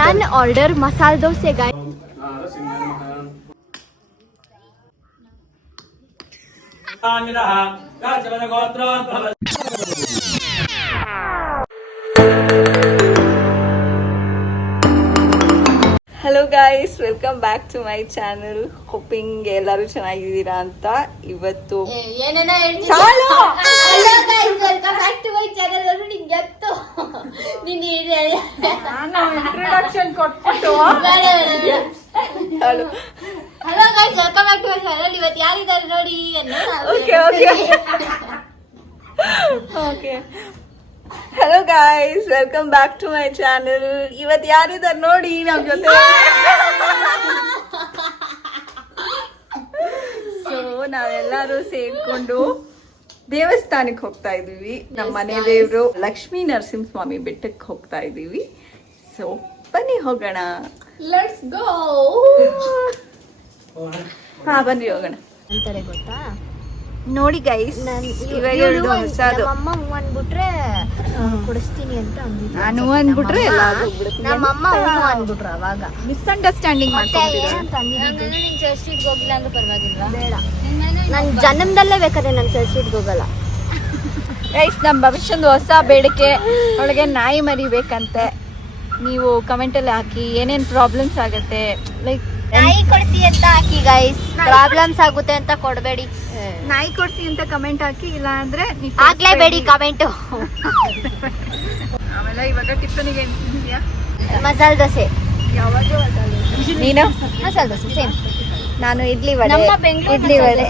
ನಾನು ಆರ್ಡರ್ ಮಸಾಲೆ ದೋಸೆ ಗಾಯ. Hello guys, welcome back to my channel. Hoping ಎಲ್ಲರೂ ಚೆನ್ನಾಗಿದ್ದೀರಾ ಅಂತ. ಇವತ್ತು ಇಂಟ್ರೊಡಕ್ಷನ್ ಕೊಟ್ಬಿಟ್ಟು hello guys, welcome back to my channel. ಇವತ್ತು ಯಾರಿದ್ದಾರೆ ನೋಡಿ. Okay hello guys, welcome back to my channel. ಇವತ್ತು ಯಾರಿದ್ದಾರೆ ನೋಡಿ ನಮ್ ಜೊತೆ. ಸೊ ನಾವೆಲ್ಲರೂ ಸೇರ್ಕೊಂಡು ದೇವಸ್ಥಾನಕ್ಕೆ ಹೋಗ್ತಾ ಇದೀವಿ. ನಮ್ಮ ಮನೆ ದೇವರು ಲಕ್ಷ್ಮೀ ನರಸಿಂಹಸ್ವಾಮಿ ಬೆಟ್ಟಕ್ಕೆ ಹೋಗ್ತಾ ಇದೀವಿ. ಸೊ ಬನ್ನಿ ಹೋಗೋಣ. Let's go. ಹಾ ಬನ್ನಿ ಹೋಗೋಣ. ಅಂತಾರೆ ಗೊತ್ತಾ ನೋಡಿ ಗೈಸ್, ಇವಾಗ ಹೊಸದು ನಮ್ಮಮ್ಮ ಹೂ ಅನ್ಬಿಟ್ರೆ ಕೊಡಿಸ್ತೀನಿ ಅಂತ ಅಂದಿದ್ರು. ನಾನು ಅನ್ಬಿಟ್ರೆ ನಮ್ಮಮ್ಮ ಹೂ ಅನ್ಬಿಟ್ರು. ಅವಾಗ ಮಿಸ್ಅಂಡರ್ಸ್ಟ್ಯಾಂಡಿಂಗ್ ಮಾಡ್ಕೊಂಡಿದ್ರು. ನೀನ್ ಚರ್ಚ್ ಸ್ಟ್ರೀಟ್ಗೆ ಹೋಗಿಲ್ಲ ಅಂದ್ರೆ ಪರವಾಗಿಲ್ವಾ? ಬೇಡ, ನನ್ ಜನ್ಮದಲ್ಲೇ ಬೇಕಾದ್ರೆ ನಾನು ಚರ್ಚ್ ಸ್ಟ್ರೀಟ್ಗೆ ಹೋಗಲ್ಲ. ಗೈಸ್, ನಮ್ಮ ಭವಿಷ್ಯದ ಹೊಸ ಬೇಡಿಕೆ ಒಳಗೆ ನಾಯಿ ಮರಿಬೇಕಂತೆ. ನೀವು ಕಮೆಂಟಲ್ಲಿ ಹಾಕಿ ಏನೇನು ಪ್ರಾಬ್ಲಮ್ಸ್ ಆಗುತ್ತೆ. ಲೈಕ್ ನಾಯಿ ಕೊಡ್ಸಿ ಅಂತ ಹಾಕಿ ಗೈಸ್, ಪ್ರಾಬ್ಲಮ್ಸ್ ಆಗುತ್ತೆ ಅಂತ ಕೊಡಬೇಡಿ. ನಾಯಿ ಕೊಡ್ಸಿ ಅಂತ ಕಮೆಂಟ್ ಹಾಕಿ, ಇಲ್ಲ ಅಂದ್ರೆ ಆಗ್ಲೇಬೇಡಿ ಕಮೆಂಟ್. ಆಮೇಲೆ ಇವಾಗ ಟಿಫನಿಗೆ ಏನ್ ತಿಂತೀಯಾ? ಮಸಾಲೆ ದೋಸೆ. ಯಾವಾಗಲೂ ನೀನು ಮಸಾಲೆ ದೋಸೆ ಸೇಮ್. ನಾನು ಇಡ್ಲಿ ವಡೆ. ಇಡ್ಲಿ ವಡೆ.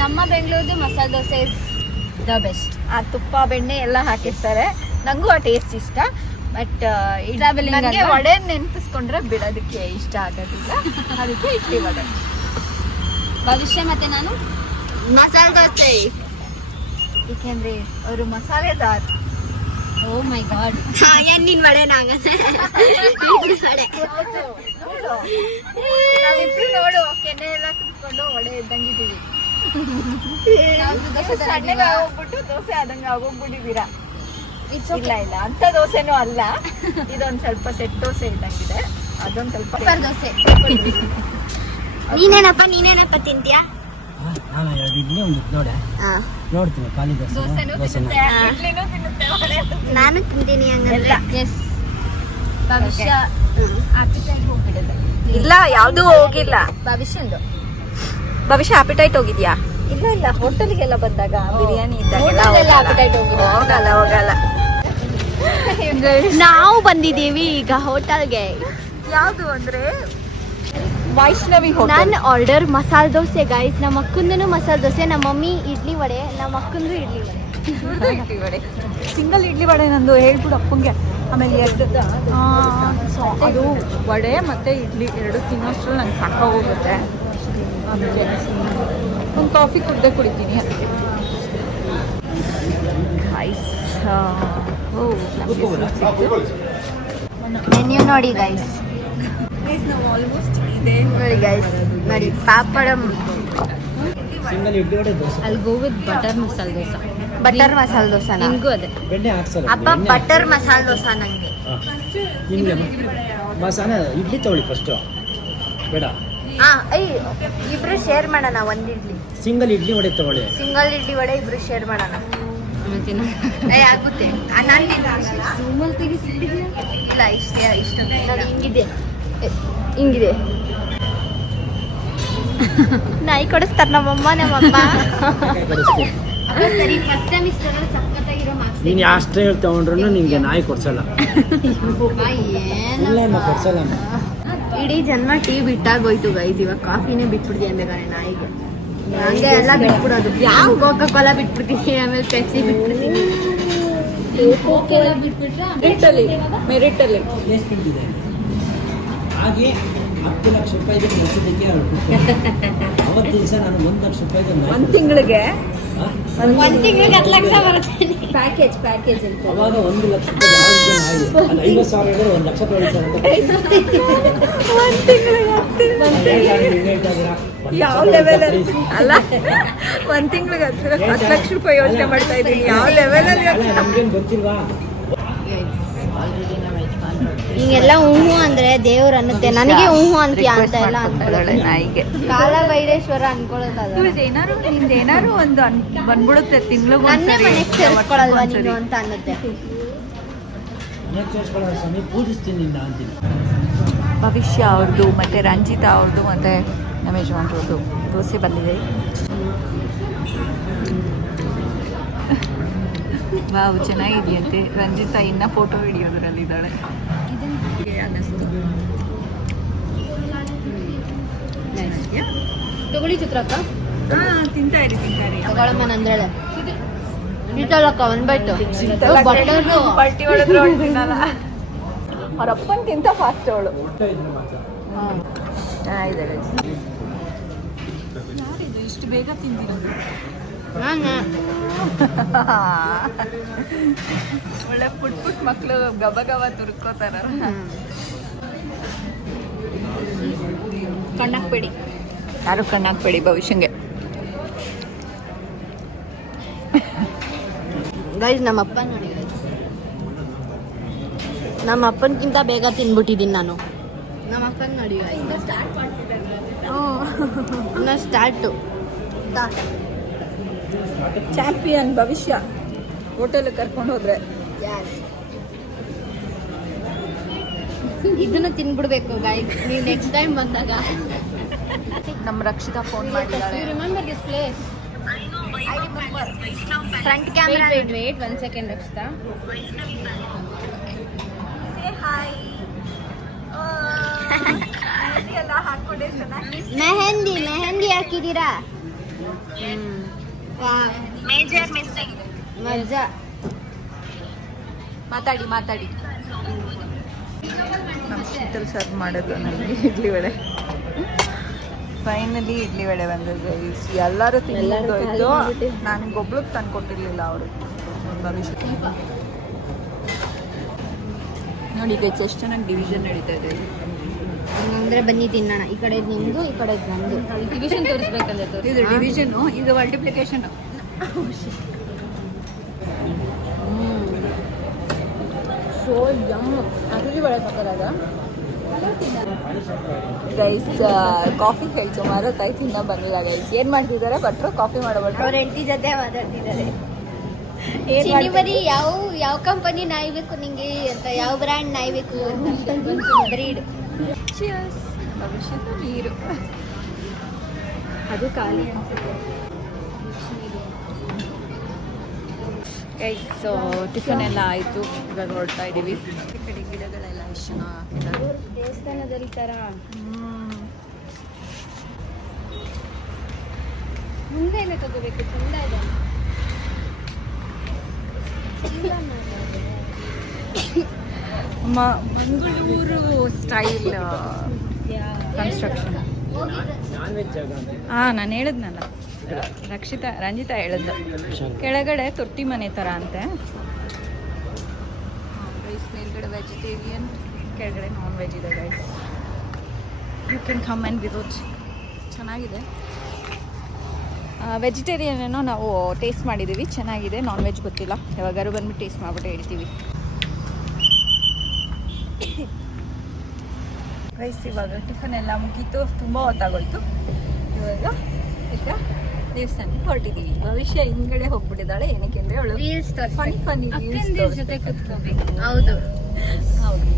ನಮ್ಮ Bengaluru masala dosa is the best. ಆ ತುಪ್ಪ ಬೆಣ್ಣೆ ಎಲ್ಲ ಹಾಕಿರ್ತಾರೆ. ನಂಗೂ ಆ ಟೇಸ್ಟ್ ಇಷ್ಟ. ಬಟ್ ನನಗೆ ವಡೆ ನೆನಪಿಸ್ಕೊಂಡ್ರೆ ಬಿಡೋದಕ್ಕೆ ಇಷ್ಟ ಆಗೋದಿಲ್ಲ. ಅದಕ್ಕೆ ಇಡ್ಲಿ ವಡೆ. ಭವಿಷ್ಯ ಮತ್ತೆ ನಾನು ಮಸಾಲೆ ದೋಸೆ. ಏಕೆಂದ್ರೆ ಅವರು ಮಸಾಲೆದಾರ್. ಓ ಮೈ ಗಾಡ್. ನಿನ್ ವಡೆ ನಾವಿಬ್ರು ನೋಡು, ಕೆನೆ ಎಲ್ಲ ಕುತ್ಕೊಂಡು ವಡೆ ಇದ್ದಂಗಿದ್ದೀವಿ. ಸಣ್ಣಗೆ ಆಗೋಗ್ಬಿಟ್ಟು ದೋಸೆ ಆದಂಗೆ ಆಗೋಗ್ಬಿಟ್ಟಿದ್ದೀರಾ. ಇಲ್ಲ ಇಲ್ಲ, ಅಂತ ದೋಸೆನೂ ಅಲ್ಲ. ಇದೊಂದ್ ಸ್ವಲ್ಪ ಸೆಟ್ ದೋಸೆ ಇದ್ದಂಗಿದೆ. ಅದೊಂದ್ ಸ್ವಲ್ಪ ದೋಸೆ. ನೀನೇನಪ್ಪ ತಿಂತೀಯಾ? ನೋಡ್ತೀನಿ ಖಾಲಿ ನಾನು ತಿಂತೀನಿ ಹಂಗಂದ್ರೆ. ಭವಿಷ್ಯ ಇಲ್ಲ, ಯಾವ್ದು ಹೋಗಿಲ್ಲ. ಭವಿಷ್ಯ ಆಪಿಟೈಟ್ ಹೋಗಿದ್ಯಾ? ಇಲ್ಲ ಇಲ್ಲ, ಹೋಟೆಲ್ಗೆಲ್ಲ ಬಂದಾಗ ಬಿರಿಯಾನಿ ಇದ್ದಾಗೆಲ್ಲ ಹೋಗಲ್ಲ. ನಾವು ಬಂದಿದ್ದೀವಿ ಈಗ ಹೋಟೆಲ್ಗೆ. ಯಾವ್ದು ಅಂದ್ರೆ ವೈಷ್ಣವಿ ಹೋಟೆಲ್. ನಾನು ಆರ್ಡರ್ ಮಸಾಲೆ ದೋಸೆ ಗೈಸ್. ನಮ್ಮ ಅಕ್ಕಂದೂ ಮಸಾಲೆ ದೋಸೆ, ನಮ್ಮ ಮಮ್ಮಿ ಇಡ್ಲಿ ವಡೆ, ನಮ್ಮ ಅಕ್ಕಂದು ಇಡ್ಲಿ ವಡೆ. ಸಿಂಗಲ್ ಇಡ್ಲಿ ವಡೆ ನಂದು ಹೇಳ್ಬಿಡು ಅಪ್ಪಂಗೆ. ಆಮೇಲೆ ಅದು ವಡೆ ಮತ್ತೆ ಇಡ್ಲಿ ಎರಡು ತಿನ್ನೋಷ್ಟ್ರಲ್ಲಿ ನಂಗೆ ಸಾಕಾಗೋಗುತ್ತೆ. ಅದಕ್ಕೆ ಒಂದು ಕಾಫಿ ಕುಡಿತೀನಿ. ಮೆನ್ಯೂ ನೋಡಿ ಗೈಸ್. ನಾವು ಆಲ್ಮೋಸ್ಟ್ ಇದೆ ನೋಡಿ ಗೈಸ್, ನೋಡಿ ಪಾಪಡಮ್. I'll go with butter masala dosa. Butter masala dosa. ನಿನ್ಗೂ ಅದೇ ಅಪ್ಪ, ಬಟರ್ ಮಸಾಲೆ ದೋಸೆ ನಂಗೆ. ಮಸಾಲೆ ಇಡ್ಲಿ ತಗೊಳ್ಳಿ ಫಸ್ಟ್. ಬೇಡ, ಇಬ್ರು ಶೇರ್ ಮಾಡೋಣ. ಒಂದ್ ಇಡ್ಲಿ ಸಿಂಗಲ್ ಇಡ್ಲಿ ವಡೆ ತಗೊಳ್ಳಿ. ಸಿಂಗಲ್ ಇಡ್ಲಿ ವಡೆ ಇಬ್ರು ಶೇರ್ ಮಾಡೋಣ. ಆಗುತ್ತೆ. ಇಲ್ಲ, ಇಷ್ಟ ಹಿಂಗಿದೆ. ನಾಯಿ ಕೊಡಿಸ್ತಾರ ನಮ್ಮಮ್ಮ ನಮ್ಮಪ್ಪ. ಸರಿ, ಫಸ್ಟ್ ಸೆಮಿಸ್ಟರ್ ಅಲ್ಲಿ ಸಕ್ಕತ್ತಾಗಿರೋ ಮಾರ್ಕ್ಸ್. ನೀನು ಅಷ್ಟೇ ತಗೊಂಡ್ರು ನಿಂಗೆ ನಾಯಿ ಕೊಡ್ಸಲ್ಲ. ಕೊಡ್ಸಲ್ಲ. ಇಡೀ ಜನ್ಮ ಟೀ ಬಿಟ್ಟಾಗೋಯ್ತು ಗೈಸ್. ಇವಾಗ ಕಾಫಿನೇ ಬಿಟ್ಬಿಡ್ತೀನಿ ಬೇಕಾದ್ರೆ ನಾಯಿಗೆ. ಹಂಗೆ ಎಲ್ಲ ಬಿಟ್ಬಿಡೋದು. ಯಾವ ಕೋಕಾ ಕೋಲಾ ಬಿಟ್ಬಿಡ್ತೀನಿ, ಆಮೇಲೆ ಪೆಪ್ಸಿ ಬಿಟ್ಬಿಡ್ತೀನಿ. ಮೆರಿಟಲ್ಲಿ ಹಾಗೆ 10 ಲಕ್ಷ ರೂಪಾಯಿ ಕೆಲಸದಕ್ಕೆ ಅವತ್ತು ದಿವಸ ನಾನು 1 ಲಕ್ಷ ರೂಪಾಯಿ ಒಂದು ತಿಂಗಳಿಗೆ 10 ಲಕ್ಷ ಬರುತ್ತೆ ಪ್ಯಾಕೇಜ್ ಅಂತ. ಅವಾಗ 1 ಲಕ್ಷ ರೂಪಾಯಿ 50,000 ಇದ್ರೆ 1 ಲಕ್ಷ ರೂಪಾಯಿ ಯಾವ ಲೆವೆಲ್ ಅಲ್ಲ, 1 ತಿಂಗಳಿಗೆ 10 ಲಕ್ಷ ರೂಪಾಯಿ ಯೋಚನೆ ಮಾಡ್ತಾ ಇದ್ದೀನಿ. ಯಾವ ಲೆವೆಲ್ ಅಲ್ಲಿ ನಮ್ಗೇನು ಗೊತ್ತಿಲ್ವಾ? ಹಿಂಗೆಲ್ಲ ಹೂವು ಅಂದ್ರೆ ದೇವ್ರು ಅನ್ನುತ್ತೆ, ನನಗೆ ಹೂವು ಅಂತೀಯ ಅಂತ ಎಲ್ಲ ಅನ್ಕೊಳ್ಳೋದು. ನಾಯಿಗೆ ಕಾಲ ಭೈರೇಶ್ವರ ಅನ್ಕೊಳ್ಳೋದಲ್ಲ. ಏನಾರು ಒಂದು ಬಂದ್ಬಿಡುತ್ತೆ ತಿಂಗ್ಳಿಗೆ ನನ್ನೇ ಮನೆಗೆ ಸೇರಿಸ್ಕೊಳಲ್ವಾ ನೀನು ಅಂತ ಅನ್ನುತ್ತೆ. ಮನೆಗೆ ಸೇರಿಸ್ಕೊಳ್ಳೋ ಸ್ವಾಮಿ ಪೂಜಿಸ್ತೀನಿ ನಿನ್ನ ಅಂತೀನಿ. ಭವಿಷ್ಯ ಅವ್ರದ್ದು ಮತ್ತು ರಂಜಿತಾ ಅವ್ರದ್ದು ಮತ್ತು ನಮ್ಮ ಯಜಮಾನ್ರದ್ದು ದೋಸೆ ಬಂದಿದೆ. ವಾವ್ ಚೆನ್ನಾಗಿದೆಯಂತೆ. ರಂಜಿತಾ ಇನ್ನ ಫೋಟೋ ಹಿಡಿಯೋದ್ರಲ್ಲಿದ್ದಾಳೆ. ಅನ್ನಿಸ್ತು ತಗೊಳ್ಳಿ ಚಿತ್ರಕ್ಕ. ಹಾಂ ತಿಂತಾ ಇರಿ ತಗೊಳಮ್ಮ ನಂದ್ರೇಳೆ ಶೀತಲಕ್ಕ ಒಂದ್ಬೈತು ಪಲ್ಟಿ ಹೊಡೆದ್ರೆ ಹೊಡ್ತೀನಲ್ಲ. ಅವ್ರ ಅಪ್ಪನ್ಕಿಂತ ಫಾಸ್ಟ್ ಅವಳು. ಚೆನ್ನಾಗಿದೆ. ಯಾರಿದು ಇಷ್ಟು ಬೇಗ ತಿಂದಿರೋದು? ನಾನು ಒಳ್ಳೆ ಪುಟ್ ಮಕ್ಕಳು ಗಬ ಗಬ ತುರ್ಕೋತಾರ. ಕಣ್ಣಾಕ್ಬೇಡಿ, ಯಾರು ಕಣ್ಣಾಕ್ಬೇಡಿ ಭವಿಷ್ಯಂಗೆ. ಗೈಸ್ ನಮ್ಮ ಅಪ್ಪ ನೋಡಿ, ನಮ್ಮ ಅಪ್ಪನ್ಕಿಂತ ಬೇಗ ತಿನ್ಬಿಟ್ಟಿದ್ದೀನಿ ನಾನು. ನಮ್ಮ ಅಪ್ಪನ ನೋಡಿ ಇನ್ನ ಸ್ಟಾರ್ಟು. ಚಾಂಪಿಯನ್ ಭವಿಷ್ಯ ಹೋಟೆಲ್ ಕರ್ಕೊಂಡು ಹೋದ್ರೆ ಇದನ್ನ ತಿನ್ಬಿಡ್ಬೇಕು ಗೈಸ್ ನೀವು ನೆಕ್ಸ್ಟ್ ಟೈಮ್ ಬಂದಾಗ. ನಮ್ಮ ರಕ್ಷಿತಾ ಫೋನ್ ಮಾಡಿದ್ದಾಳೆ. Remember this place? Front camera. Wait 1 second Rakshita. Mehendi ಹಾಕಿದ್ದೀರಾ? ಮಜಾ. ಮಾತಾಡಿ. ನಮ್ಮ ಶೀತಲ್ ಸರ್ವ್ ಮಾಡೋದು ನನಗೆ ಇಡ್ಲಿ ವಡೆ. ಫೈನಲಿ ಇಡ್ಲಿ ವಡೆ ಬಂದಿದೆ. ಎಲ್ಲರೂ ತಿನ್ನೋದು ನನಗೊಬ್ಳಿಗೆ ತಂದು ಕೊಟ್ಟಿರಲಿಲ್ಲ ಅವರು. ಭವಿಷ್ಯ ನೋಡಿ ಗೈಸ್ ಎಷ್ಟು ಚೆನ್ನಾಗಿ ಡಿವಿಷನ್ ನಡೀತಾ ಇದೆ. ಅಂದ್ರೆ ಬನ್ನಿ ತಿನ್ನೋಣ. ಈ ಕಡೆ ನಿಮ್ದು, ಈ ಕಡೆ ನಮ್ದು. ಡಿವಿಷನ್ ತೋರಿಸ್ಬೇಕಲ್ಲ. ಇದು ಡಿವಿಷನ್, ಇದು ಮಲ್ಟಿಪ್ಲಿಕೇಶನ್. Show M. ಅದರಲ್ಲಿ ಒಳಗೆ ಹಾಕೋದಾಗ ಗೈಸ್ ಕಾಫಿ ಹೇಳಿ ಸುಮಾರು ಹೊತ್ತಾಯ್ತು ಇನ್ನೂ ಬಂದಿಲ್ಲ ಗೈಸ್. ಏನು ಮಾಡ್ತಿದ್ದಾರೆ ಭಟ್ರು? ಕಾಫಿ ಮಾಡಬಟ್ರು ಅವ್ರ ಹೆಂಡತಿ ಜೊತೆ ಮಾತಾಡ್ತಿದ್ದಾರೆ. ಏನು ಬರೀ ಯಾವ ಕಂಪನಿ ನಾಯಿ ಬೇಕು ನಿಂಗೆ ಅಂತ, ಯಾವ ಬ್ರ್ಯಾಂಡ್ ನಾಯಿ ಬೇಕು ಅಂತ ಬ್ರೀಡ್. ಭವಿಷ್ಯದ ನೀರು ಅದು ಖಾಲಿ. ಗೈಸ್ ಟಿಫನ್ ಎಲ್ಲ ಆಯಿತು. ಇವಾಗ ಹೊರಡ್ತಾ ಇದ್ದೀವಿ. ಈ ಕಡೆ ಗಿಡಗಳೆಲ್ಲ ಎಷ್ಟು ಚೆನ್ನಾಗಿದ್ದಾವೆ. ದೇವಸ್ಥಾನದಲ್ಲಿ ತರ. ಮುಂದೆ ತಗೋಬೇಕು, ಚಂದ ಇದೆ. Mangaluru style construction. ಹಾಂ ನಾನು ಹೇಳಿದ್ನಲ್ಲ, ರಂಜಿತಾ ಹೇಳಿದ್ದು ಕೆಳಗಡೆ ತೊಟ್ಟಿ ಮನೆ ಥರ ಅಂತೆ. ರೈಸ್ ಮೇಲ್ಗಡೆ ವೆಜಿಟೇರಿಯನ್, ಕೆಳಗಡೆ ನಾನ್ ವೆಜ್ ಇದೆ guys. You can come and visit. ಚೆನ್ನಾಗಿದೆ. ವೆಜಿಟೇರಿಯನ್ ಏನೋ ನಾವು ಟೇಸ್ಟ್ ಮಾಡಿದ್ದೀವಿ, ಚೆನ್ನಾಗಿದೆ. ನಾನ್ ವೆಜ್ ಗೊತ್ತಿಲ್ಲ, ಯಾವಾಗಾರು ಬಂದ್ಬಿಟ್ಟು ಟೇಸ್ಟ್ ಮಾಡಿಬಿಟ್ಟು ಹೇಳ್ತೀವಿ. ಗೈಸ್ ಇವಾಗ ಟಿಫನ್ ಎಲ್ಲ ಮುಗೀತು, ತುಂಬ ಹೊತ್ತಾಗೋಯ್ತು. ಇವಾಗ ಈಗ ದೇವಸ್ಥಾನಕ್ಕೆ ಹೊರಟಿದ್ದೀವಿ. ಭವಿಷ್ಯ ಹಿಂದ್ಗಡೆ ಹೋಗ್ಬಿಟ್ಟಿದ್ದಾಳೆ. ಏನಕ್ಕೆ ಅಂದರೆ ಅವಳು ಫನಿ ಜೊತೆ ಕೂತ್ಕೋಬೇಕು. ಹೌದು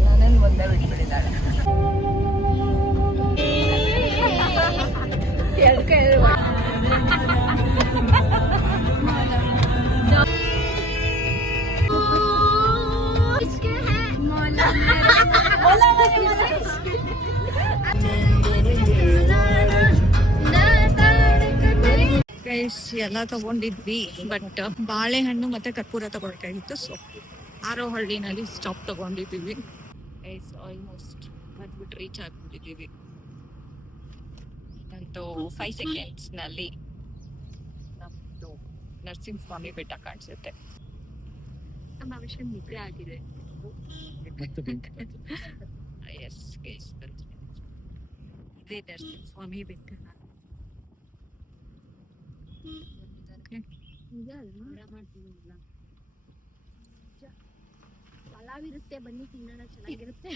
ನನ್ನನ್ನು ಮುಂದೆ ಬಿಟ್ಬಿಟ್ಟಿದ್ದಾಳೆ. ಗೈಸ್ ಎಲ್ಲ ತಗೊಂಡಿದ್ವಿ, ಬಟ್ ಬಾಳೆಹಣ್ಣು ಮತ್ತೆ ಕರ್ಪೂರ ತಗೊಳ್ಬೇಕಾಗಿತ್ತು. ಸೊ ಆರೋಹಳ್ಳಿನಲ್ಲಿ ಸ್ಟಾಪ್ ತಗೊಂಡಿದ್ದೀವಿ. ಗೈಸ್ ಆಲ್ಮೋಸ್ಟ್ ಬಂದ್ಬಿಟ್ಟು ರೀಚ್ ಆಗ್ಬಿಟ್ಟಿದ್ದೀವಿ. ಅಂತೂ 5 ಸೆಕೆಂಡ್ಸ್ನಲ್ಲಿ ನಮ್ಮದು ನರಸಿಂಹಸ್ವಾಮಿ ಬೆಟ್ಟ ಕಾಣಿಸುತ್ತೆ. ನಮ್ಮ ವಿಷಯ ನಿದ್ದೆ ಆಗಿದೆ. ಎಸ್ ಗೈಸ್, ಇದೇ ನರಸಿಂಹಸ್ವಾಮಿ ಬೆಟ್ಟ. ಪಲಾವ್ ಇರುತ್ತೆ, ಬನ್ನಿ ತಿನ್ನೋಣ, ಚೆನ್ನಾಗಿರುತ್ತೆ.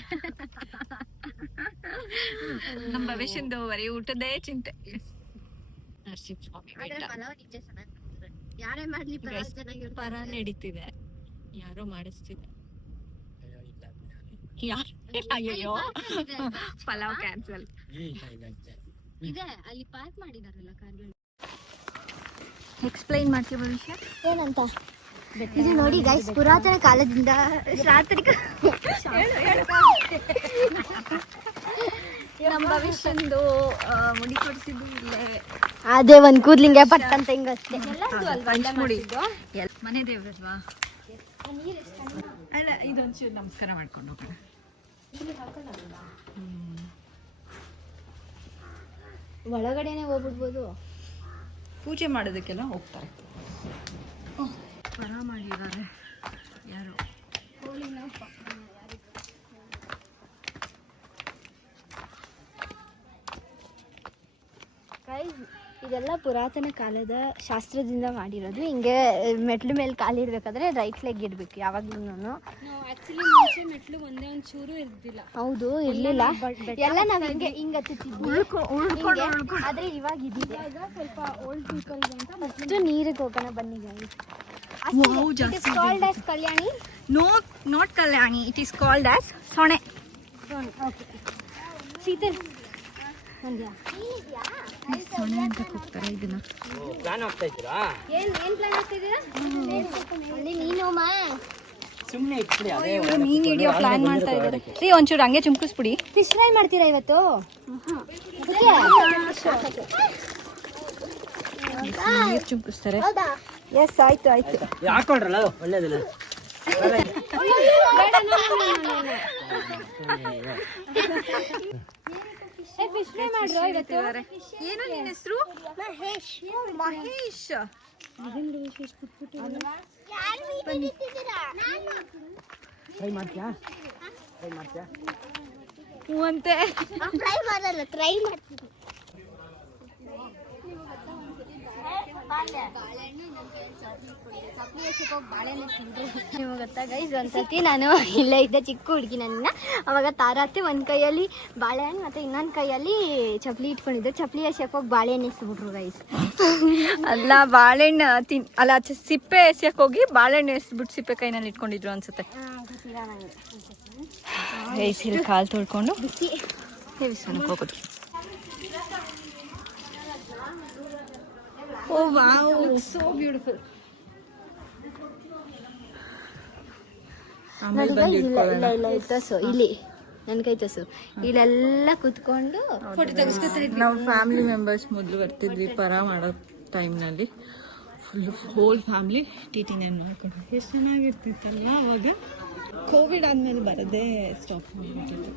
ನಮ್ಮ ಭವಿಷ್ಯದ ಬರೀ ಊಟದೇ ಚಿಂತೆ. ನರಸಿಂಹಸ್ವಾಮಿ ಬೆಟ್ಟ ಪಲಾವ್ ನಿಜ ಚೆನ್ನಾಗಿರುತ್ತೆ. ಯಾರೇ ಮಾಡ್ಲಿ ಪಲಾವ್ ಚೆನ್ನಾಗಿರುತ್ತೆ. ಪರ ನಡೀತಿದೆ, ಯಾರೋ ಮಾಡಿಸ್ತಿದೆ. ಅಯ್ಯೋ ಪಲಾವ್ ಕ್ಯಾನ್ಸಲ್. ಇದೆ ಅಲ್ಲಿ ಪಾರ್ಕ್ ಮಾಡಿದಾರಲ್ಲ ಕಾರ್ಗಳು. ಎಕ್ಸ್ಪ್ಲೈನ್ ಮಾಡ್ತೀವಿ ಭವಿಷ್ಯ ಏನಂತ? ಇದು ನೋಡಿ ಗೈಸ್, ಪುರಾತನ ಕಾಲದಿಂದ ನಮ್ಮ ಭವಿಷ್ಯಂದು ಮುಡಿ ಕೊಡಿಸಿದ್ದು ಇಲ್ಲೇ. ಅದೇ ಒಂದ್ ಕೂದ್ಲಿಂಗೆ ಪಟ್ ಅಂತ ಹಿಂಗಷ್ಟೇ. ಪಂಚಮುಡಿ ಮನೆ ದೇವ್ರಲ್ವಾ? ಅಲ್ಲ, ಇದೊಂಚೂರು ನಮಸ್ಕಾರ ಮಾಡ್ಕೊಂಡು ಹೋಗೋಣ. ಒಳಗಡೆನೆ ಹೋಗ್ಬಿಡ್ಬೋದು. ಪೂಜೆ ಮಾಡೋದಕ್ಕೆಲ್ಲ ಹೋಗ್ತಾರೆ. ಪರ ಮಾಡಿದ್ದಾರೆ ಯಾರು. ಇದೆಲ್ಲ ಪುರಾತನ ಕಾಲದ ಶಾಸ್ತ್ರದಿಂದ ಮಾಡಿರೋದು. ಹಿಂಗೆ ಮೆಟ್ಲು ಮೇಲೆ ಕಾಲಿಡ್ಬೇಕಾದ್ರೆ ರೈಟ್ ಲೆಗ್ ಇಡ್ಬೇಕು ಯಾವಾಗ್ಲೂ. ಮುಂಚೆ ಮೆಟ್ಲು ಒಂದೇ ಒಂದು ಚೂರು ಇರ್ದಿಲ್ಲ. ಹೌದು, ಇರ್ಲಿಲ್ಲ. ಎಲ್ಲ ನಾವ್ ಹಿಂಗೆ ಹಿಂಗೆ ಹತ್ತಿದ್ವಿ, ಆದ್ರೆ ಇವಾಗ ಇದಿದೆ. ಸ್ವಲ್ಪ ಓಲ್ಡ್ ಪೀಪಲ್ಗೆ ಅಂತ ಫಸ್ಟ್ ನೀರಿಗೆ ಹೋಗೋಣ ಬನ್ನಿ guys. It is called as Kalyani. No, not Kalyani. It is called as ಸೊಣೆ. Okay. Sheetal ಒಂದ್ಯಾ ಸೊಣೆ ಅಂತ ಕೂಗ್ತಾರೆ ಇದನ್ನ. ಪ್ಲಾನ್ ಆಗ್ತಾ ಇದ್ದೀರಾ? ಏನ್ ಪ್ಲಾನ್ ಆಗ್ತಿದ್ದೀರಾ? ಅಲ್ಲಿ ನೀನೋಮ್ಮ ಸುಮ್ಮನೆ ಇಟ್ಬಿಡಿ. ಅದೇ ಮೀನ್ ಹಿಡಿಯೋ ಪ್ಲಾನ್ ಮಾಡ್ತಾ ಇದ್ದಾರೆ. ರೀ ಒಂಚೂರು ಹಂಗೆ ಚುಮ್ಕಿಸ್ಬಿಡಿ. ಫಿಶ್ ಫ್ರೈ ಮಾಡ್ತೀರಾ ಇವತ್ತು? ನೀರು ಚುಮ್ಕಿಸ್ತಾರೆ. ಹೌದಾ? ಎಸ್, ಆಯ್ತು ಆಯ್ತು. ಹಾಕೊಂಡ್ರಲ್ಲ, ಒಳ್ಳೇದಿಲ್ಲ. ಫಿಶ್ ಫ್ರೈ ಮಾಡ್ರು ಇವತ್ತು. ಏನು ನಿನ್ನ ಹೆಸರು? ಮಹೇಶ್. ಟ್ರೈ ಮಾಡ್ತೀಯಾ? ಟ್ರೈ ಮಾಡ್ತೀಯಾ? ಹ್ಞೂ ಅಂತೆ. ಫ್ರೈ ಮಾಡಲ್ಲ, ಟ್ರೈ ಮಾಡ್ತೀನಿ. ನಿಮಗೆ ಗೊತ್ತಾ ಗೈಸ್, ಒಂದ್ಸತಿ ನಾನು ಇಲ್ಲೇ ಇದ್ದೆ ಚಿಕ್ಕ ಹುಡುಗಿ, ನನ್ನ ಅವಾಗ ತಾರಾತೆ ಒಂದು ಕೈಯಲ್ಲಿ ಬಾಳೆಹಣ್ಣು ಮತ್ತು ಇನ್ನೊಂದು ಕೈಯಲ್ಲಿ ಚಪ್ಪಲಿ ಇಟ್ಕೊಂಡಿದ್ದೆ. ಚಪ್ಪಲಿ ಎಸೆಯೋಕೆ ಹೋಗಿ ಬಾಳೆಹಣ್ಣು ಎಸ್ಬಿಟ್ರು ಗೈಸ್. ಅಲ್ಲ, ಬಾಳೆಹಣ್ಣು ಅಲ್ಲ, ಸಿಪ್ಪೆ ಎಸೆಯಕ್ಕೆ ಹೋಗಿ ಬಾಳೆಹಣ್ಣು ಎಸ್ಬಿಟ್ಟು ಸಿಪ್ಪೆ ಕೈನಲ್ಲಿ ಇಟ್ಕೊಂಡಿದ್ರು ಅನ್ಸುತ್ತೆ. ಇಲ್ಲಿ ಕಾಲು ತೊಳ್ಕೊಂಡು ಬಿಸಿ ದೇವಸ್ಥಾನಕ್ಕೆ ಹೋಗೋದು. ಓ ವಾವ್, ಸೋ ಬ್ಯೂಟಿಫುಲ್. ಇಲ್ಲ ತೋಸು, ಇಲ್ಲಿ ನನ್ನ ಕೈ ತೋಸು. ಇಲ್ಲೆಲ್ಲ ಕುತ್ಕೊಂಡು ನಾವು ಫ್ಯಾಮಿಲಿ ಮೆಂಬರ್ಸ್ ಮೊದಲು ಬರ್ತಿದ್ವಿ ಪರ ಮಾಡೋ ಟೈಮ್ನಲ್ಲಿ. ಫುಲ್ ಹೋಲ್ ಫ್ಯಾಮಿಲಿ ಟಿಟಿನ ನೋಡ್ಕೊಂಡು ಎಷ್ಟು ಚೆನ್ನಾಗಿರ್ತಿತ್ತಲ್ಲ ಅವಾಗ. ಕೋವಿಡ್ ಆದಮೇಲೆ ಬರೋದೇ ಸ್ಟಾಪ್ ಮಾಡಿಬಿಟ್ಟಿತ್ತು.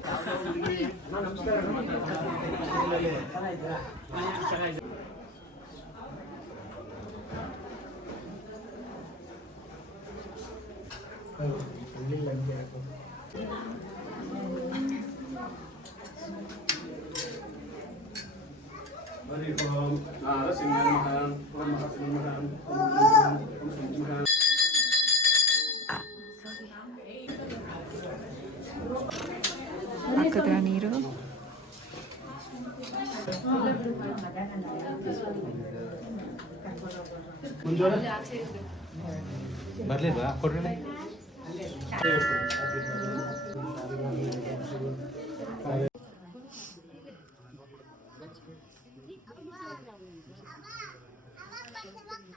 ಹಾಕಿದ್ರ ನೀರು? ಬರ್ಲಿಲ್ವಾ? ಕೊಡ್ರಿ.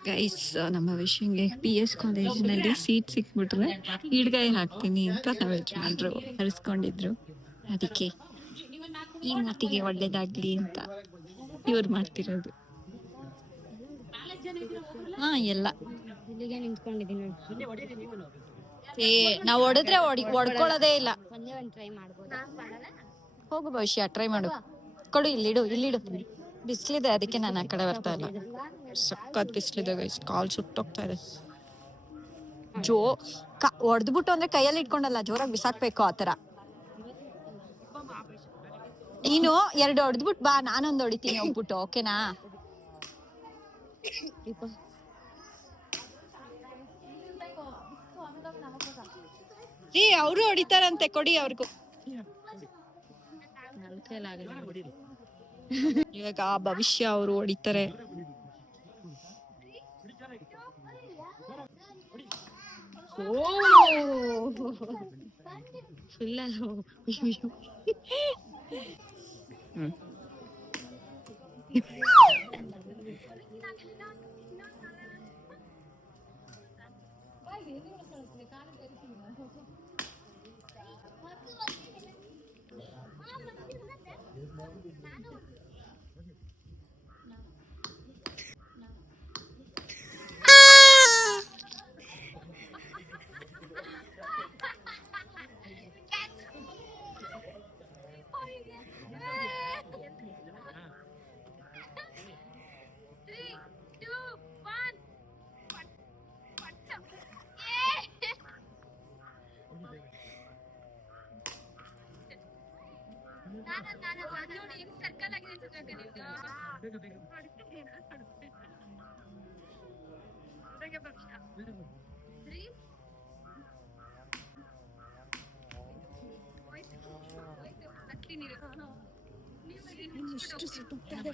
ಗೈಸ್, ನಮ್ಮ ವಿಷಯಂಗೆ PS ಕಾಲೇಜಿನಲ್ಲಿ ಸೀಟ್ ಸಿಕ್ಬಿಟ್ರೆ ಈಡ್ಗಾಯಿ ಹಾಕ್ತೀನಿ ಅಂತ ನಾವು ಯಜಮಾನ್ರು ಹರಿಸ್ಕೊಂಡಿದ್ರು. ಅದಕ್ಕೆ ಈ ಮಾತಿಗೆ ಒಳ್ಳೇದಾಗ್ಲಿ ಅಂತ ಇವ್ರು ಮಾಡ್ತಿರೋದು. ಹಾ, ಎಲ್ಲ ಇಲ್ಲಿಗೆ ನಿಂತ್ಕೊಂಡಿದ್ದೀನಿ. ನಾವು ಹೊಡೆದ್ರೆ ಹೊಡ್ಕೊಳ್ಳೋದೇ ಇಲ್ಲ. ಒಂದೇ ಒಂದು ಟ್ರೈ ಮಾಡ್ಬೋದು. ಹೋಗು ಭವಿಷ್ಯ, ಟ್ರೈ ಮಾಡು. ಕೊಡು, ಇಲ್ಲಿಡು. ಬಿಸಿಲಿದೆ, ಅದಕ್ಕೆ ನಾನು ಆ ಕಡೆ ಬರ್ತಾ ಇಲ್ಲ. ಸಖತ್ ಬಿಸಿಲಿದೆ ಗೈಸ್, ಕಾಲು ಸುಟ್ಟೋಗ್ತಾ ಇದೆ. ಹೊಡೆದ್ಬಿಟ್ಟು ಅಂದ್ರೆ ಕೈಯಲ್ಲಿ ಇಟ್ಕೊಂಡಲ್ಲ, ಜೋರಾಗಿ ಬಿಸಾಕ್ಬೇಕು ಆ ಥರ. ನೀನು 2 ಹೊಡೆದ್ಬಿಟ್ಟು ಬಾ, ನಾನೊಂದು ಹೊಡಿತೀನಿ ಹೋಗ್ಬಿಟ್ಟು, ಓಕೆನಾ? ರೀ ಅವರು ಹೊಡಿತಾರಂತೆ, ಕೊಡಿ ಅವ್ರಿಗೂ. ಇವಾಗ ಭವಿಷ್ಯ ಅವರು ಹೊಡಿತಾರೆ.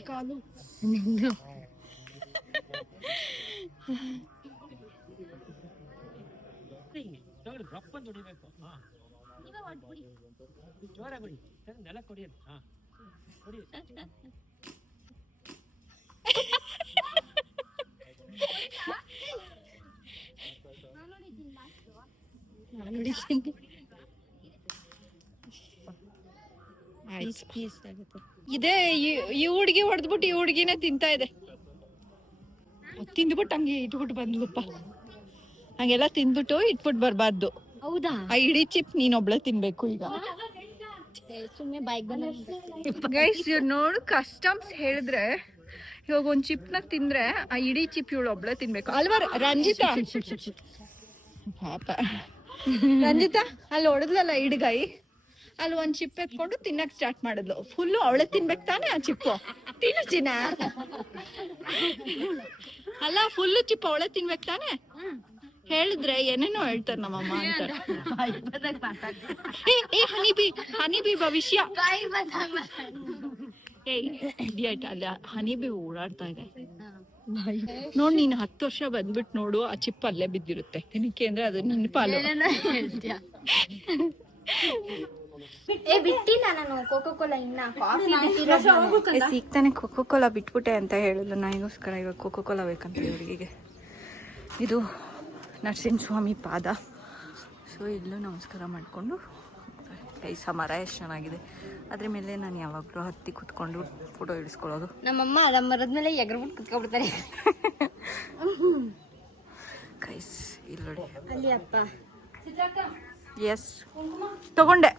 ಕಾಲು ಇದೇ ಈ ಹುಡುಗಿ ಹೊಡೆದ್ಬಿಟ್ಟು ಈ ಹುಡುಗಿನೇ ತಿಂತಾ ಇದೆ. ತಿಂದ್ಬಿಟ್ಟು ಹಂಗೆ ಇಟ್ಬಿಟ್ಟು ಬಂದ್ಲಪ್ಪ. ಹಂಗೆಲ್ಲ ತಿಂದ್ಬಿಟ್ಟು ಇಟ್ಬಿಟ್ಟು ಬರ್ಬಾರ್ದು. ಹೌದಾ? ಆ ಇಡೀ ಚಿಪ್ ನೀನೊಬ್ಳೆ ತಿನ್ಬೇಕು ಈಗ. ಸುಮ್ಮನೆ ಬೈಕ್ ಗೈಸ್ ಇವ್ರು ನೋಡು, ಕಸ್ಟಮ್ಸ್ ಹೇಳಿದ್ರೆ ಇವಾಗ ಒಂದ್ ಚಿಪ್ನ ತಿಂದ್ರೆ ಆ ಇಡೀ ಚಿಪ್ ಇವಳು ಒಬ್ಳೆ ತಿನ್ಬೇಕು ಅಲ್ವಾ ರಂಜಿತಾ? ಪಾಪ ರಂಜಿತಾ ಅಲ್ಲಿ ಹೊಡೆದ್ಲಲ್ಲ ಇಡ್ಗಾಯಿ, ಅಲ್ಲಿ ಒಂದ್ ಚಿಪ್ ಎತ್ಕೊಂಡು ತಿನ್ನಕ್ ಸ್ಟಾರ್ಟ್ ಮಾಡಿದ್ಲು. ಫುಲ್ಲು ಅವಳೆ ತಿನ್ಬೇಕು ತಾನೆ ಆ ಚಿಪ್ಪು. ತಿನ್ನು ಚಿನ್ನ. ಅಲ್ಲ ಫುಲ್ಲು ಚಿಪ್ ಅವಳೆ ತಿನ್ಬೇಕು ತಾನೆ. ಹೇಳಿದ್ರೆ ಏನೇನೋ ಹೇಳ್ತಾರೆ ನಮ್ಮಮ್ಮ ಅಂತ. ಏ ಹನಿಬಿ ಭವಿಷ್ಯ. ಇಡಿಯಟ್ ಅಲ್ಲ, ಹನಿಬಿ ಓಡಾಡ್ತಾ ಇದೆ ನೋಡ್. ನೀನ್ 10 ವರ್ಷ ಬಂದ್ಬಿಟ್ಟು ನೋಡು, ಆ ಚಿಪ್ ಅಲ್ಲೇ ಬಿದ್ದಿರುತ್ತೆ. ಏನಕ್ಕೆ ಅಂದ್ರೆ ಅದು ನಿನ್ನ ಪಾಲು. ಬಿಟ್ಟಿಲ್ಲ ನಾನು ಕೋಕೋ ಕೋಲಾ, ಇನ್ನ ಕಾಫಿ ಸಿಗ್ತಾನೆ. ಕೋಕೋ ಕೋಲಾ ಬಿಟ್ಬಿಟ್ಟೆ ಅಂತ ಹೇಳಿದ್ಲು ನನಗೋಸ್ಕರ. ಇವಾಗ ಕೋಕೋ ಕೋಲಾ ಬೇಕಂತ ಹುಡುಗಿಗೆ. ಇದು ನರಸಿಂಹಸ್ವಾಮಿ ಪಾದ. ಸೊ ಇಲ್ಲೂ ನಮಸ್ಕಾರ ಮಾಡಿಕೊಂಡು ಕೈ ಮರ ಎಷ್ಟು ಚೆನ್ನಾಗಿದೆ. ಅದ್ರ ಮೇಲೆ ನಾನು ಯಾವಾಗಲೂ ಹತ್ತಿ ಕುತ್ಕೊಂಡು ಫೋಟೋ ಇಡಿಸ್ಕೊಳ್ಳೋದು. ನಮ್ಮಮ್ಮ ಅದ ಮರದ ಮೇಲೆ ಎಗರ್ಬಿಟ್ಟು ಕುತ್ಕೊಬಿಡ್ತಾರೆ. ಕೈಸ್ ಇಲ್ಲಿ ನೋಡಿ ಅಲ್ಲಿ ಅಪ್ಪ. ಎಸ್ ತಗೊಂಡೆ.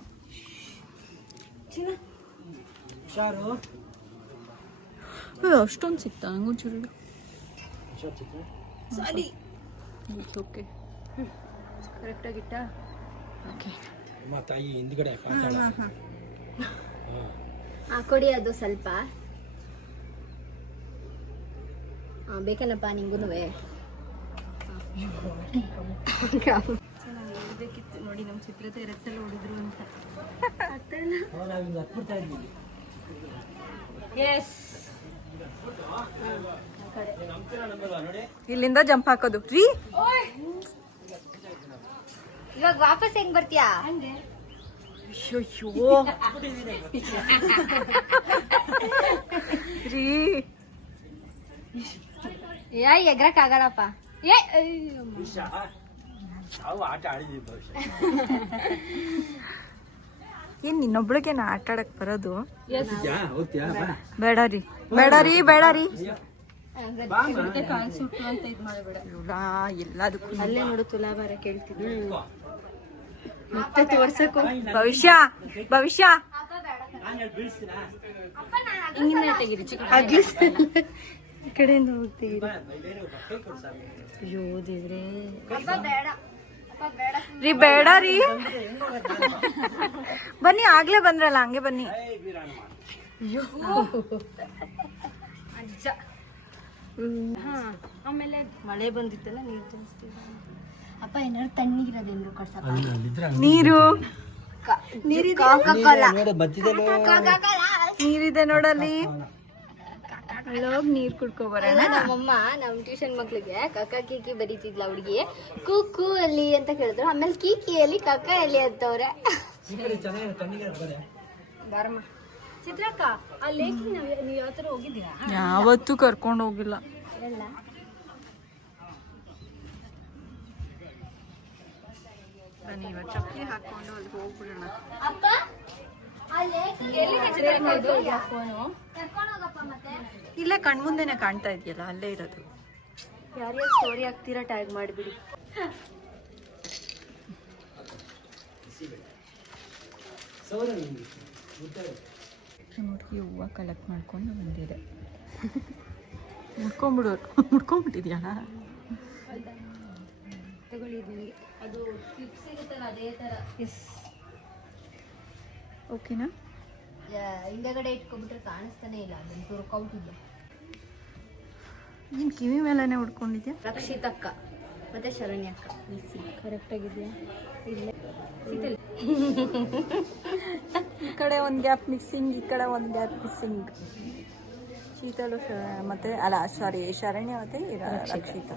ಅಷ್ಟೊಂದು ಸಿಗ್ತಾ ನಂಗೊಂಚೂರು. ಸರಿ ಓಕೆ ಕರೆಕ್ಟಾಗಿಟ್ಟ. ಓಕೆ ತಾಯಿ ಹಿಂದ್ಗಡೆ ಕೊಡಿ ಅದು ಸ್ವಲ್ಪ ಬೇಕನಪ್ಪ ನಿಂಗೂನುವೆ. ಹೇಳ್ಬೇಕಿತ್ತು ನೋಡಿ, ನಮ್ಮ ಚಿತ್ರತೆ ಎರಸಲ್ಲ ಹೊಡಿದ್ರು ಅಂತ. ಇಲ್ಲಿಂದ ಜಂಪ್ ಹಾಕೋದು ರೀ. ಇವಾಗ ವಾಪಸ್ ಹೆಂಗ್ ಬರ್ತೀಯಾ? ರೀ ಎಗ್ರಕ್ ಆಗಲ್ಲಪ್ಪ. ಆಟ ಆಡಿದ್ವಿ. ಏನ್ ನಿನ್ನೊಬ್ಳಿಗೆ ನಾ ಆಟ ಆಡಕ್ ಬರೋದು? ಬೇಡ ರೀ ಕಾಲ್ ಸುಟ್ಟು ಅಂತ ಇದ್ ಮಾಡಬೇಡ. ಎಲ್ಲದಕ್ಕೂ ಅಲ್ಲೇ ನೋಡು ತುಲಾಭಾರ ಕೇಳ್ತಿದ್ವಿ. ಮತ್ತೆ ತೋರ್ಸಕ್ ಭವಿಷ್ಯ ಹಿಂಗಿನ ತೆಗೀರಿ, ಆಗ್ಲಿ ಈ ಕಡೆಯಿಂದ ಹೋಗ್ತೀವಿ. ಯೋದಿದ್ರೆ ರೀ ಬೇಡ ರೀ. ಬನ್ನಿ, ಆಗ್ಲೇ ಬಂದ್ರಲ್ಲ ಹಂಗೆ ಬನ್ನಿ. ಅಜ್ಜ ಆಮೇಲೆ ಮಳೆ ಬಂದಿತ್ತಲ್ಲ, ನೀರು ತುಂಬಿಸ್ತೀವಿ. ಅಪ್ಪ ಏನಾದ್ರು ತಣ್ಣಗಿರೋದೇನು ಕೊಡ್ಸಪ್ಪ. ನೀರು ನೋಡು ಬತ್ತಿದೆಲ್ಲೋ. ನೀರಿದೆ ನೋಡಲ್ಲಿ, ಅಲ್ಲೋಗಿ ನೀರು ಕುಡ್ಕೊಬರೋಣ. ನಮ್ಮಮ್ಮ ನಮ್ಮ ಟ್ಯೂಷನ್ ಮಕ್ಳಿಗೆ ಕಕ್ಕ ಕೀಕಿ ಬರೀತಿದ್ಲ ಹುಡುಗಿ. ಕೂಕು ಅಲ್ಲಿ ಅಂತ ಕೇಳಿದ್ರು, ಆಮೇಲೆ ಕೀಕಿ ಅಲ್ಲಿ ಕಕ್ಕ ಎಲ್ಲಿ ಅಂತವ್ರೆ. ಚೆನ್ನಾಗಿ ಕಣ್ಣಿಗೆ ಬರೆ. ಬಾರಮ್ಮ ಚಿತ್ರಕ್ಕ ಆ ಲೇಖಿ ನೀವು ಯಾವ ಥರ ಹೋಗಿದ್ದೀರಾ? ಯಾವತ್ತೂ ಕರ್ಕೊಂಡು ಹೋಗಿಲ್ಲ. ಎಲ್ಲ ಬನ್ನಿ ಇವತ್ತು ಚಪ್ಪಲಿ ಹಾಕೊಂಡು ಅಲ್ಲಿ ಹೋಗ್ಬಿಡೋಣ. ಅಪ್ಪ ಅಲ್ಲಿ ಫೋನು ಕರ್ಕೊಂಡೋಗಪ್ಪ. ಮತ್ತೆ ಇಲ್ಲ, ಕಣ್ಮುಂದೆನೆ ಕಾಣ್ತಾ ಇದೆಯಲ್ಲ, ಅಲ್ಲೇ ಇರೋದು. ಯಾರ್ಯಾರು ಸ್ಟೋರಿ ಹಾಕ್ತೀರಾ ಟ್ಯಾಗ್ ಮಾಡಿಬಿಡಿ. ಹುಡುಗಿ ಹೂವು ಕಲೆಕ್ಟ್ ಮಾಡ್ಕೊಂಡು ಬಂದಿದೆ. ಮುಡ್ಕೊಂಡ್ಬಿಟ್ಟಿದ್ಯಾ? ತಗೊಳ್ಳಿ ನಿಮಗೆ ಅದು ಕ್ಲಿಪ್ಸ್ ಇರುತ್ತಲ್ಲ ಅದೇ ಥರ. ಎಸ್, ಓಕೆನಾ? ಹಿಂದಗಡೆ ಇಟ್ಕೊಂಡ್ಬಿಟ್ರೆ ಕಾಣಿಸ್ತಾನೆ ಇಲ್ಲ, ಅದನ್ನು ತುರ್ಕೊಂಬಿಟ್ಟಿದ್ದೆ. ನೀನು ಕಿವಿ ಮೇಲೆನೆ ಉಡ್ಕೊಂಡಿದ್ಯಾ? ರಕ್ಷಿತಕ್ಕ ಮತ್ತೆ ಶರಣ್ಯ ಅಕ್ಕ ಕರೆಕ್ಟ್ ಆಗಿದೆಯಾ? ಇಲ್ಲೇ ಈ ಕಡೆ ಒಂದು ಗ್ಯಾಪ್ ಮಿಕ್ಸಿಂಗ್, ಈ ಕಡೆ ಒಂದು ಗ್ಯಾಪ್ ಮಿಕ್ಸಿಂಗ್. ಶೀತಲು ಮತ್ತೆ ಅಲ್ಲ ಸಾರಿ ಶರಣ್ಯ ಮತ್ತೆ ರಕ್ಷಿತ.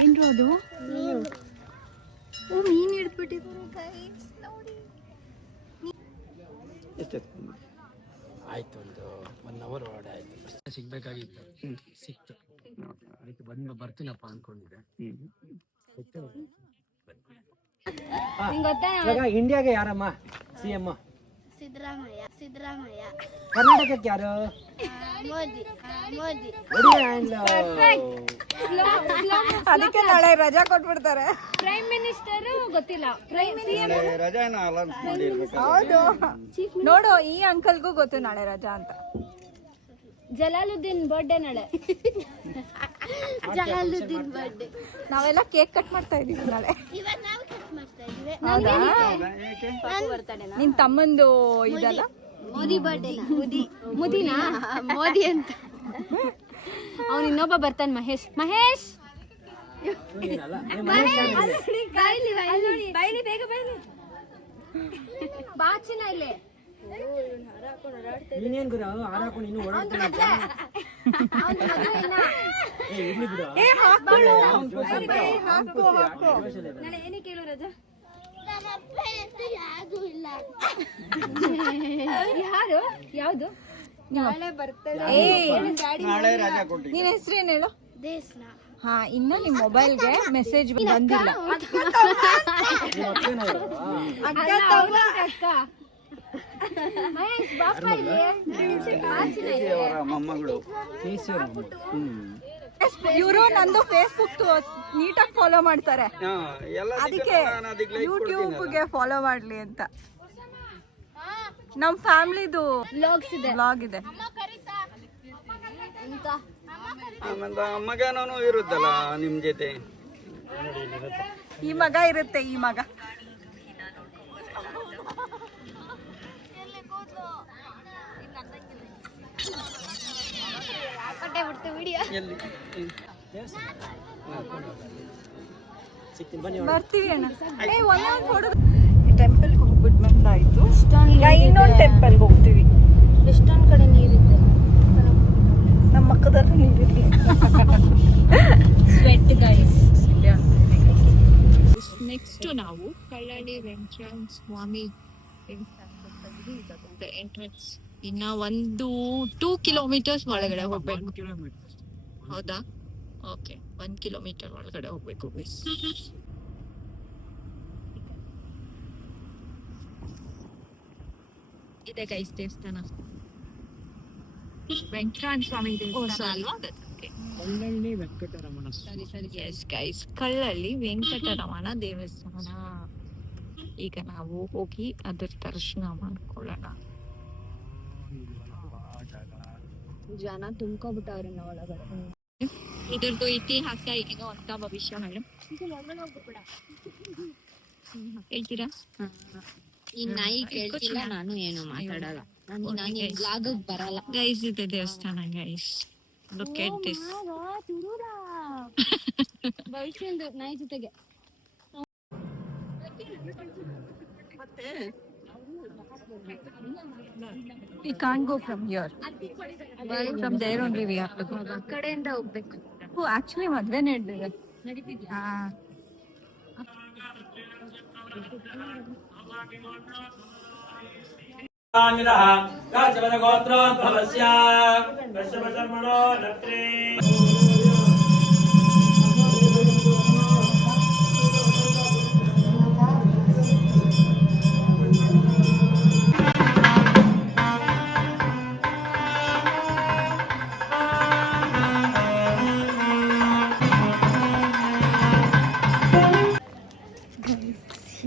ಏನ್ರು ಅದು? ಓ, ಮೀನು ಹಿಡ್ಬಿಟ್ಟಿದ್ದಾರೆ. ಆಯ್ತು, ಒಂದು 1 ಅವರ್ ಒಳಗಡೆ ಆಯ್ತು. ಸಿಗ್ಬೇಕಾಗಿತ್ತು, ಸಿಕ್ತು. ಅದಕ್ಕೆ ಬರ್ತೀನಪ್ಪ ಅನ್ಕೊಂಡಿದ್ದೆ. ಇವಾಗ ಇಂಡಿಯಾಗೆ ಯಾರಮ್ಮ CM? ಸಿದ್ದರಾಮಯ್ಯ. ಕರ್ನಾಟಕಕ್ಕೆ ಯಾರು? ಮೋದಿ. ಅದಕ್ಕೆ ನಾಳೆ ರಜಾ ಕೊಟ್ಬಿಡ್ತಾರೆ. ಪ್ರೈಮ್ ಮಿನಿಸ್ಟರ್ ಗೊತ್ತಿಲ್ಲ. ಹೌದು, ನೋಡು ಈ ಅಂಕಲ್ಗೂ ಗೊತ್ತು ನಾಳೆ ರಜಾ ಅಂತ. ಜಲಾಲುದ್ದೀನ್ ಬರ್ಡೇ ನಾಳೆ. ಜಲಾಲುದ್ದೀನ್ ಬರ್ಡೇ. ನಾವೆಲ್ಲ ಕೇಕ್ ಕಟ್ ಮಾಡ್ತಾ ಇದೀವಿ ನಾಳೆ. ಇವಾಗ ನಾವು ಕಟ್ ಮಾಡ್ತಾ ಇದ್ವಿ. ಹೌದಾ? ಬರ್ತಡೇನಾ? ನಿನ್ ತಮ್ಮಂದು ಇದಲ್ಲ, ಮೋದಿ ಬರ್ಡೇ. ಮುದಿನಾ? ಮೋದಿ ಅಂತ. ಅವ್ನು ಇನ್ನೊಬ್ಬ ಬರ್ತಾನೆ, ಮಹೇಶ್. ಮಹೇಶ್ ಬೈಲಿ, ಬೇಗ ಬೈಲಿ. ಬಾಚಿನ ಇಲ್ಲೇ ನೀನೇನ್ ಗುರು ಹಾರಾಕೊಂಡು ಇನ್ನು ಓಡಾಡ್ತಾನೆ ಅಂತ? ಇರ್ಲಿ ಬಿಡು. ನಾಳೆ ಏನಕ್ಕೆ ಕೇಳು ರಜಾ? ಯಾರು? ಯಾವ್ದು? ನಿನ್ ಹೆಸರೇನು ಹೇಳು? ಹಾ, ಇನ್ನ ನಿಮ್ ಮೊಬೈಲ್ಗೆ ಮೆಸೇಜ್ ಬಂದಿಲ್ಲ. ಅಕ್ಕ ಮಹೇಶ್ ಬಾಪ ಇಲ್ಲಿ. ಇವರು ನಂದು ಫೇಸ್ಬುಕ್ ನೀಟಾಗಿ ಫಾಲೋ ಮಾಡ್ತಾರೆ, ಅದಕ್ಕೆ ಯೂಟ್ಯೂಬ್ಗೆ ಫಾಲೋ ಮಾಡ್ಲಿ ಅಂತ. ನಮ್ ಫ್ಯಾಮಿಲಿದು ಬ್ಲಾಗ್ ಇದೆ. ಮಗನೂ ಇರುತ್ತಲ್ಲ ನಿಮ್ ಜೊತೆ. ಈ ಮಗ ಇರುತ್ತೆ, ಈ ಮಗ. ಬರ್ತೀವಿ ಅಣ್ಣ. ಟೆಂಪಲ್ಗೆ ಹೋಗ್ಬಿಟ್ಟು ಬಂದಾಯ್ತು. ಈಗ ಇನ್ನೊಂದು ಟೆಂಪಲ್ಗೆ ಹೋಗ್ತೀವಿ. ಎಷ್ಟೊಂದು ಕಡೆ ನೀರಿದೆ, ನಮ್ಮ ಪಕ್ಕದಲ್ಲೂ ನೀರಿದೆ. Sweat guys. ನೆಕ್ಸ್ಟ್ ನಾವು ಕಳ್ಳಾಡಿ ವೆಂಕಟೇಶ್ವರ ಸ್ವಾಮಿ ಎಂಟ್ರೆನ್ಸ್. ಇನ್ನ 2 ಕಿಲೋಮೀಟರ್ಸ್ ಒಳಗಡೆ ಹೋಗ್ಬೇಕು. ಹೌದಾ? ಓಕೆ, 1 ಕಿಲೋಮೀಟರ್ ಒಳಗಡೆ ಹೋಗ್ಬೇಕು. ಇದೆ ಗೈಸ್ ದೇವಸ್ಥಾನ, ವೆಂಕಟೇಶ್ವರ ಸ್ವಾಮಿ ದೇವಸ್ಥಾನ ಅಲ್ವಾ? ಕಳ್ಳಳ್ಳಿ ವೆಂಕಟರಮಣ. ಎಸ್ ಗೈಸ್, ಕಳ್ಳಳ್ಳಿ ವೆಂಕಟರಮಣ ದೇವಸ್ಥಾನ. ಈಗ ನಾವು ಹೋಗಿ ಅದ್ರ ದರ್ಶನ ಮಾಡ್ಕೊಳ್ಳೋಣ. ಜನ ತುಂಬ್ಕೊಬಿಟ್ಟವ್ರೆ ಒಳಗಡೆ. ಇದ್ರದ್ದು ಇತಿಹಾಸ ಏನೋ ಅಂತ ಭವಿಷ್ಯ ಮೇಡಮ್ ಹೇಳ್ತೀರಾ? ಈ ನಾಯಿ ಕೇಳ್ತಿಲ್ಲ, ನಾನು ಏನು ಮಾತಾಡಲ್ಲ. ನಾನು ಬ್ಲಾಗ್ ಬರಲ್ಲ. ಗೈಸ್ ಇದೆ ದೇವಸ್ಥಾನ ಗೈಸ್. Look at this. ಭವಿಷ್ಯಂದು ನಾಯಿ ಜೊತೆಗೆ We can't go from here. From there only we have to go. ಆ ಕಡೆಯಿಂದ ಹೋಗ್ಬೇಕು. Oh, actually ಮದ್ವೆ ನಡೆದಿದೆ. ಹಾ. ಗೋತ್ರೋದ್ಭವಸ್ಯ ಕಶ್ಯಪಶರ್ಮಣೋ ನತ್ರೇ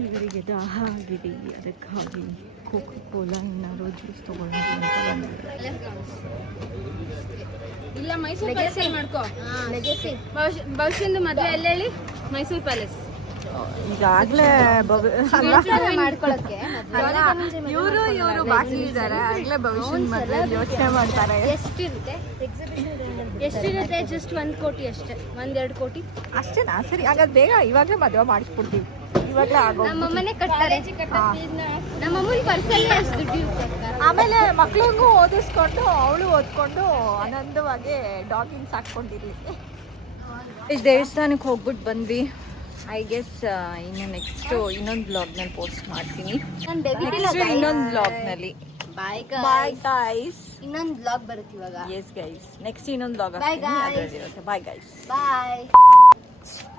ಇವರಿಗೆ ದಾಹ ಆಗಿದೆ, ಅದಕ್ಕಾಗಿ ಕೋಕೋ ಕೋಲಾ ಏನಾದ್ರು ಜ್ಯೂಸ್ ತಗೊಳ್ಳೋದು ಅಂತ ಬಂದಿದ್ದಾರೆ. ಇಲ್ಲ ಮೈಸೂರು ಪ್ಯಾಲೇಸ್ ಮಾಡ್ಕೋ. ಲೆಗಸಿ ಭವಿಷ್ಯಂದು ಮದುವೆ ಎಲ್ಲ ಹೇಳಿ ಮೈಸೂರು ಪ್ಯಾಲೇಸ್. ಈಗಾಗ್ಲೇ ಮಾಡ್ಕೊಳಕ್ಕೆ ಇವರು ಬಾಕಿ ಇದ್ದಾರೆ, ಆಗ್ಲೇ ಭವಿಷ್ಯದ ಮದುವೆ ಯೋಚನೆ ಮಾಡ್ತಾರೆ. ಎಷ್ಟಿರುತ್ತೆ ಎಕ್ಸಿಬಿಷನ್? ಎಷ್ಟಿರುತ್ತೆ? ಜಸ್ಟ್ 1 ಕೋಟಿ ಅಷ್ಟೇ, 1-2 ಕೋಟಿ ಅಷ್ಟೇನಾ? ಸರಿ, ಹಾಗಾದ್ರೆ ಬೇಗ ಇವಾಗಲೇ ಮದುವೆ ಮಾಡಿಸ್ಬಿಡ್ತೀವಿ. ಇವಾಗಲೇ ಆಗೋ ನಮ್ಮಮ್ಮನೆ ಕಟ್ತಾರೆ. ನಮ್ಮಮ್ಮನ ಪರ್ಸಲ್ಲಿ ಅಷ್ಟು ದುಡ್ಡು ಇರುತ್ತೆ. ಆಮೇಲೆ ಮಕ್ಳಿಗೂ ಓದಿಸ್ಕೊಂಡು ಅವಳು ಓದ್ಕೊಂಡು ಆನಂದವಾಗಿ ಡಾಗಿನ್ ಸಾಕೊಂಡಿರ್ಲಿ. ದೇವಸ್ಥಾನಕ್ಕೆ ಹೋಗ್ಬಿಟ್ಟು ಬಂದ್ವಿ. ಐ ಗೆಸ್ ಇನ್ನು ನೆಕ್ಸ್ಟ್ ಇನ್ನೊಂದು ಬ್ಲಾಗ್ನಲ್ಲಿ ಪೋಸ್ಟ್ ಮಾಡ್ತೀನಿ. ಇನ್ನೊಂದು ಬ್ಲಾಗ್ನಲ್ಲಿ. ಬಾಯ್ ಬಾಯ್ ಗೈಸ್. ಇನ್ನೊಂದು ಬ್ಲಾಗ್ ಬರುತ್ತೆ ಇವಾಗ. ಎಸ್ ಗೈಸ್, ನೆಕ್ಸ್ಟ್ ಇನ್ನೊಂದು blog Bye, guys. Bye guys. ಬಾಯ್.